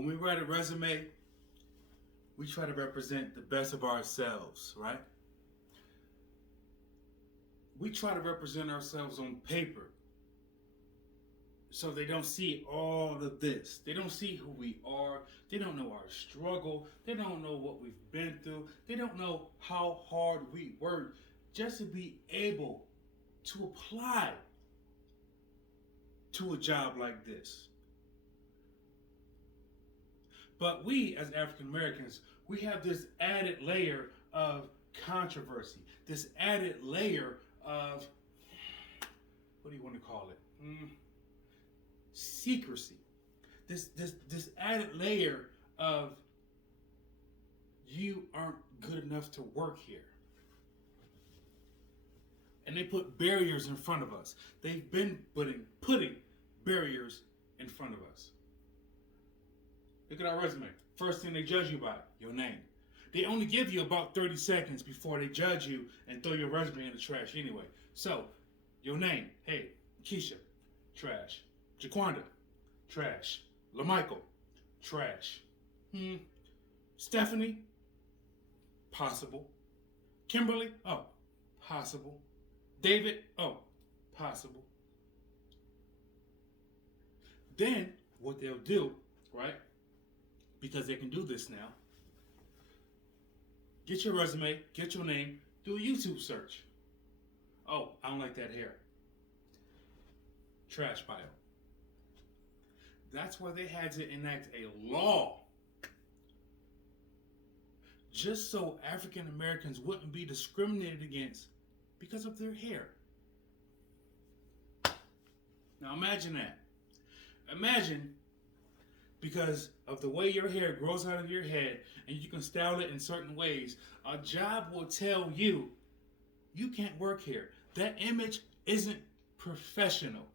when we write a resume, we try to represent the best of ourselves, right? We try to represent ourselves on paper so they don't see all of this. They don't see who we are. They don't know our struggle. They don't know what we've been through. They don't know how hard we work just to be able to apply to a job like this. But we, as African Americans, we have this added layer of controversy, this added layer of, what do you want to call it? Secrecy. This added layer of, you aren't good enough to work here. And they put barriers in front of us. They've been putting barriers in front of us. Look at our resume. First thing they judge you by, your name. They only give you about 30 seconds before they judge you and throw your resume in the trash anyway. So, your name. Hey, Keisha. Trash. Jaquanda. Trash. LaMichael. Trash. Stephanie. Possible. Kimberly. Oh, possible. David. Oh, possible. Then, what they'll do, right? Because they can do this now. Get your resume, get your name, do a YouTube search. Oh, I don't like that hair. Trash bio. That's why they had to enact a law just so African Americans wouldn't be discriminated against because of their hair. Now imagine that. Imagine because of the way your hair grows out of your head and you can style it in certain ways, a job will tell you, you can't work here. That image isn't professional.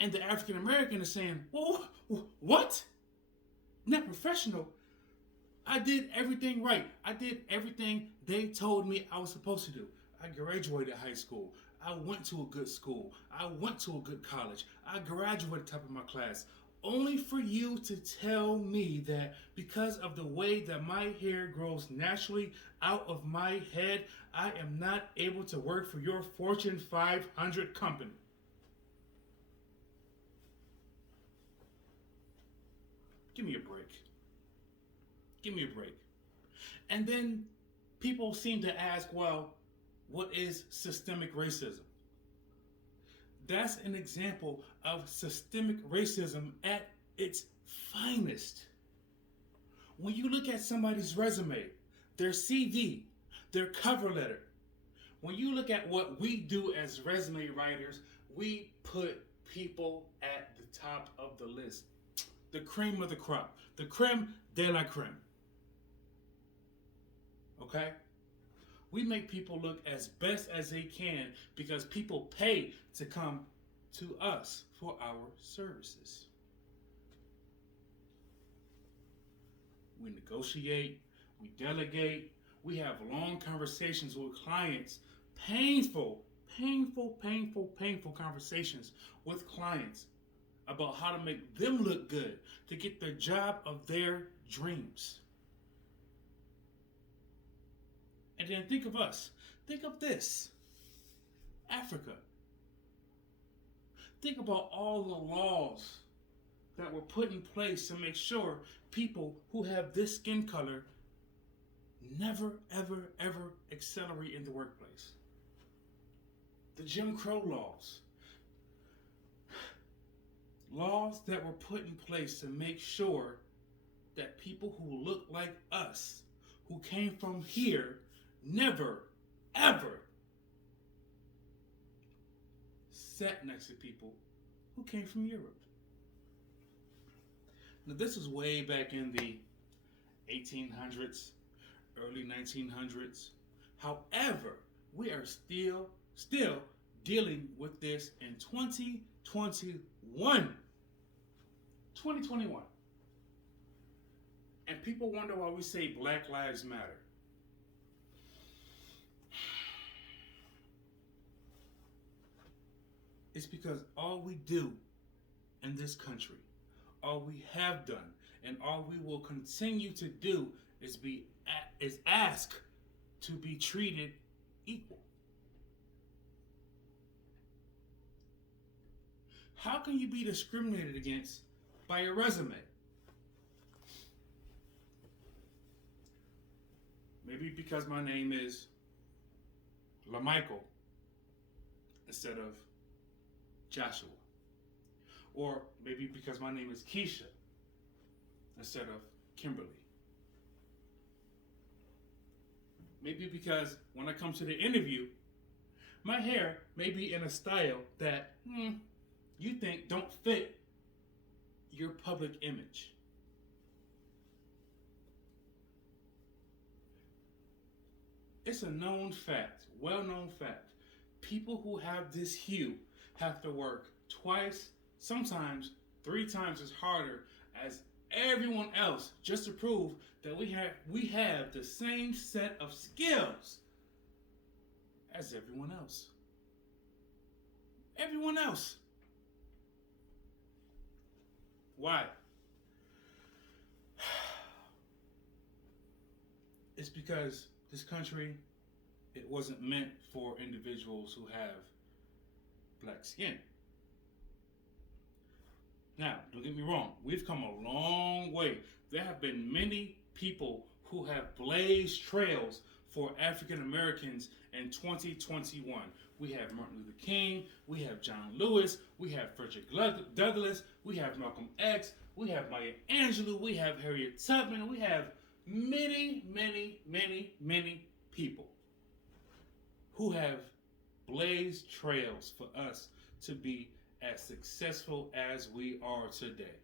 And the African American is saying, well, what? Not professional? I did everything right. I did everything they told me I was supposed to do. I graduated high school. I went to a good school. I went to a good college. I graduated top of my class. Only for you to tell me that because of the way that my hair grows naturally out of my head, I am not able to work for your Fortune 500 company. Give me a break. Give me a break. And then people seem to ask, well, what is systemic racism? That's an example of systemic racism at its finest. When you look at somebody's resume, their CV, their cover letter, when you look at what we do as resume writers, we put people at the top of the list. The cream of the crop. The creme de la creme. Okay? We make people look as best as they can because people pay to come to us for our services. We negotiate, we delegate, we have long conversations with clients, painful conversations with clients about how to make them look good to get the job of their dreams. And then think of us. Think of this. Africa. Think about all the laws that were put in place to make sure people who have this skin color never, ever accelerate in the workplace. The Jim Crow laws. Laws that were put in place to make sure that people who look like us, who came from here, never, ever sat next to people who came from Europe. Now, this is way back in the 1800s, early 1900s. However, we are still dealing with this in 2021. 2021. And people wonder why we say Black Lives Matter. It's because all we do in this country, all we have done, and all we will continue to do is ask to be treated equal. How can you be discriminated against by your resume? Maybe because my name is LaMichael instead of Joshua. Or maybe because my name is Keisha instead of Kimberly. Maybe because when I come to the interview, my hair may be in a style that you think don't fit your public image. It's a known fact, well-known fact. People who have this hue have to work twice, sometimes 3 times as harder as everyone else just to prove that we have the same set of skills as everyone else. Everyone else. Why? It's because this country, it wasn't meant for individuals who have black skin. Now, don't get me wrong, we've come a long way. There have been many people who have blazed trails for African Americans in 2021. We have Martin Luther King, we have John Lewis, we have Frederick Douglass, we have Malcolm X, we have Maya Angelou, we have Harriet Tubman, we have many, many, many, many people who have blazed trails for us to be as successful as we are today.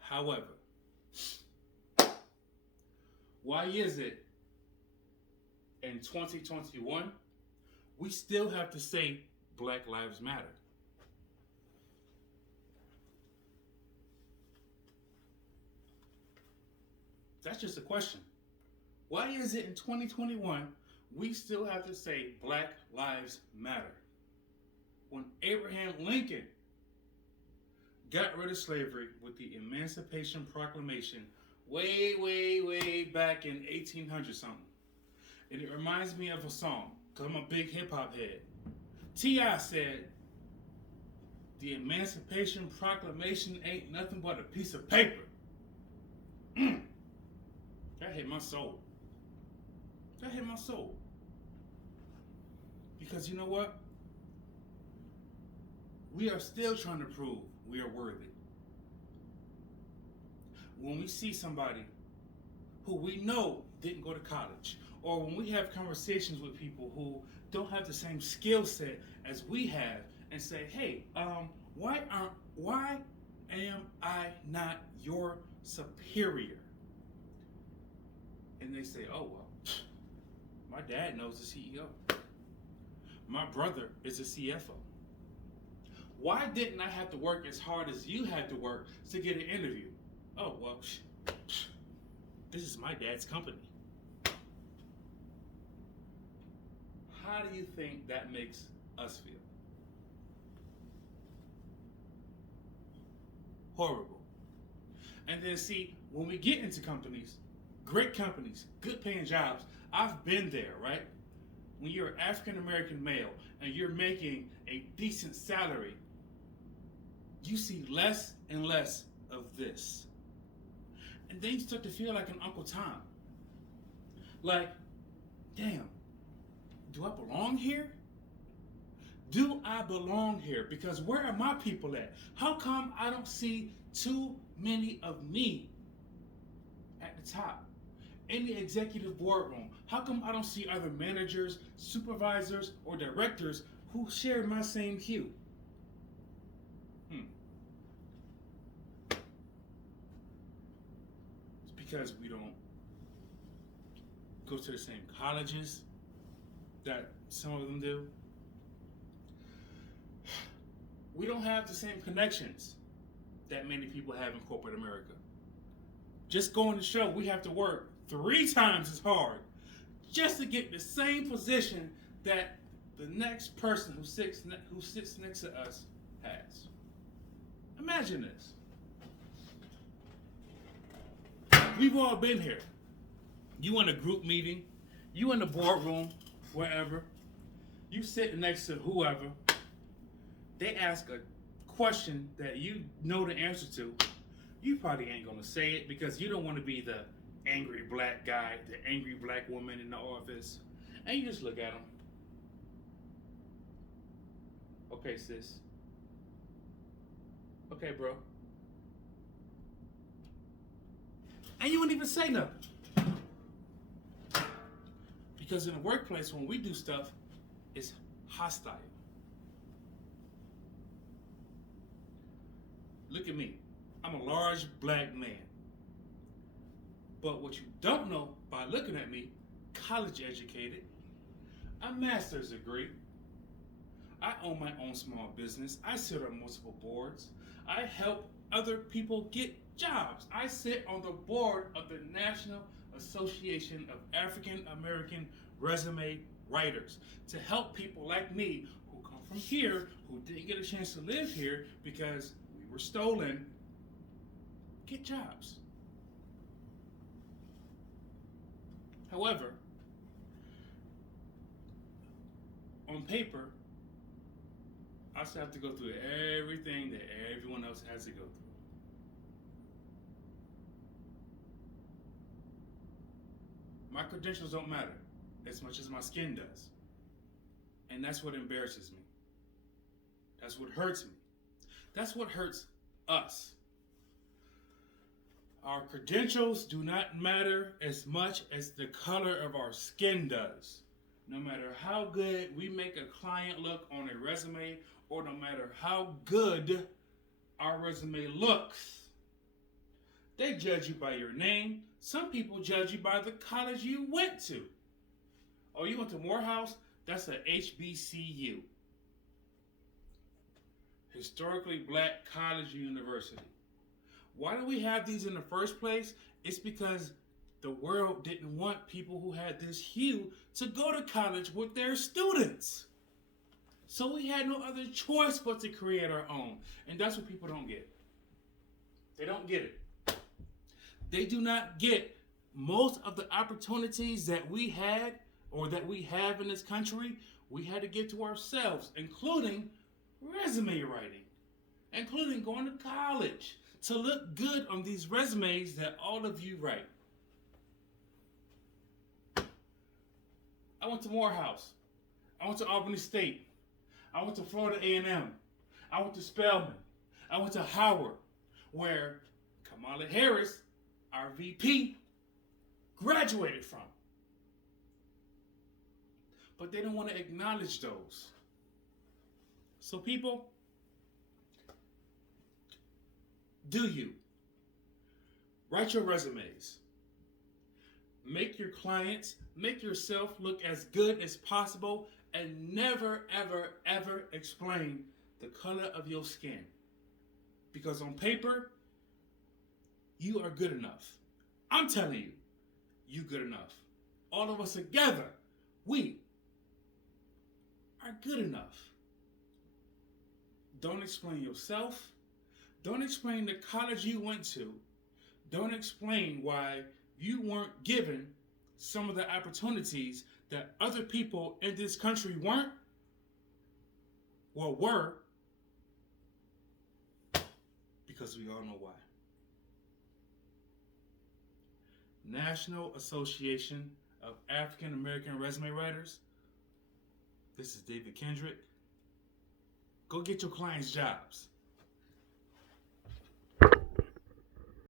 However, why is it in 2021 we still have to say Black Lives Matter? That's just a question. Why is it in 2021 we still have to say Black Lives Matter? When Abraham Lincoln got rid of slavery with the Emancipation Proclamation way, way, way back in 1800 something. And it reminds me of a song, because I'm a big hip hop head. T.I. said, the Emancipation Proclamation ain't nothing but a piece of paper. That hit my soul. That hit my soul. Because you know what? We are still trying to prove we are worthy. When we see somebody who we know didn't go to college, or when we have conversations with people who don't have the same skill set as we have, and say, hey, why am I not your superior? And they say, oh, well, my dad knows the CEO. My brother is a CFO. Why didn't I have to work as hard as you had to work to get an interview? Oh, well, this is my dad's company. How do you think that makes us feel? Horrible. And then see, when we get into companies, great companies, good paying jobs, I've been there, right? When you're an African American male and you're making a decent salary, you see less and less of this. And then you start to feel like an Uncle Tom. Like, damn, do I belong here? Do I belong here? Because where are my people at? How come I don't see too many of me at the top? In the executive boardroom, how come I don't see other managers, supervisors, or directors who share my same hue? It's because we don't go to the same colleges that some of them do. We don't have the same connections that many people have in corporate America. Just going to show we have to work 3 times as hard just to get the same position that the next person who sits next to us has. Imagine this. We've all been here. You in a group meeting, you in the boardroom, wherever, you sitting next to whoever, they ask a question that you know the answer to. You probably ain't gonna say it because you don't want to be the angry black guy, the angry black woman in the office. And you just look at them. Okay, sis. Okay, bro. And you wouldn't even say nothing. Because in the workplace, when we do stuff, it's hostile. Look at me. I'm a large black man. But what you don't know by looking at me, college educated, a master's degree, I own my own small business, I sit on multiple boards, I help other people get jobs. I sit on the board of the National Association of African American Resume Writers to help people like me who come from here, who didn't get a chance to live here because we were stolen, get jobs. However, on paper, I still have to go through everything that everyone else has to go through. My credentials don't matter as much as my skin does. And that's what embarrasses me. That's what hurts me. That's what hurts us. Our credentials do not matter as much as the color of our skin does. No matter how good we make a client look on a resume, or no matter how good our resume looks, they judge you by your name. Some people judge you by the college you went to. Oh, you went to Morehouse? That's a HBCU. Historically Black College or University. Why do we have these in the first place? It's because the world didn't want people who had this hue to go to college with their students. So we had no other choice but to create our own. And that's what people don't get. They don't get it. They do not get most of the opportunities that we had or that we have in this country. We had to get to ourselves, including resume writing, including going to college to look good on these resumes that all of you write. I went to Morehouse. I went to Albany State. I went to Florida A&M. I went to Spelman. I went to Howard, where Kamala Harris, our VP, graduated from. But they don't want to acknowledge those. So people, do you write your resumes? Make your clients, make yourself look as good as possible, and never, ever, ever explain the color of your skin. Because on paper, you are good enough. I'm telling you, you good enough. All of us together, we are good enough. Don't explain yourself. Don't explain the college you went to. Don't explain why you weren't given some of the opportunities that other people in this country weren't, or were, because we all know why. National Association of African American Resume Writers. This is David Kendrick. Go get your clients jobs.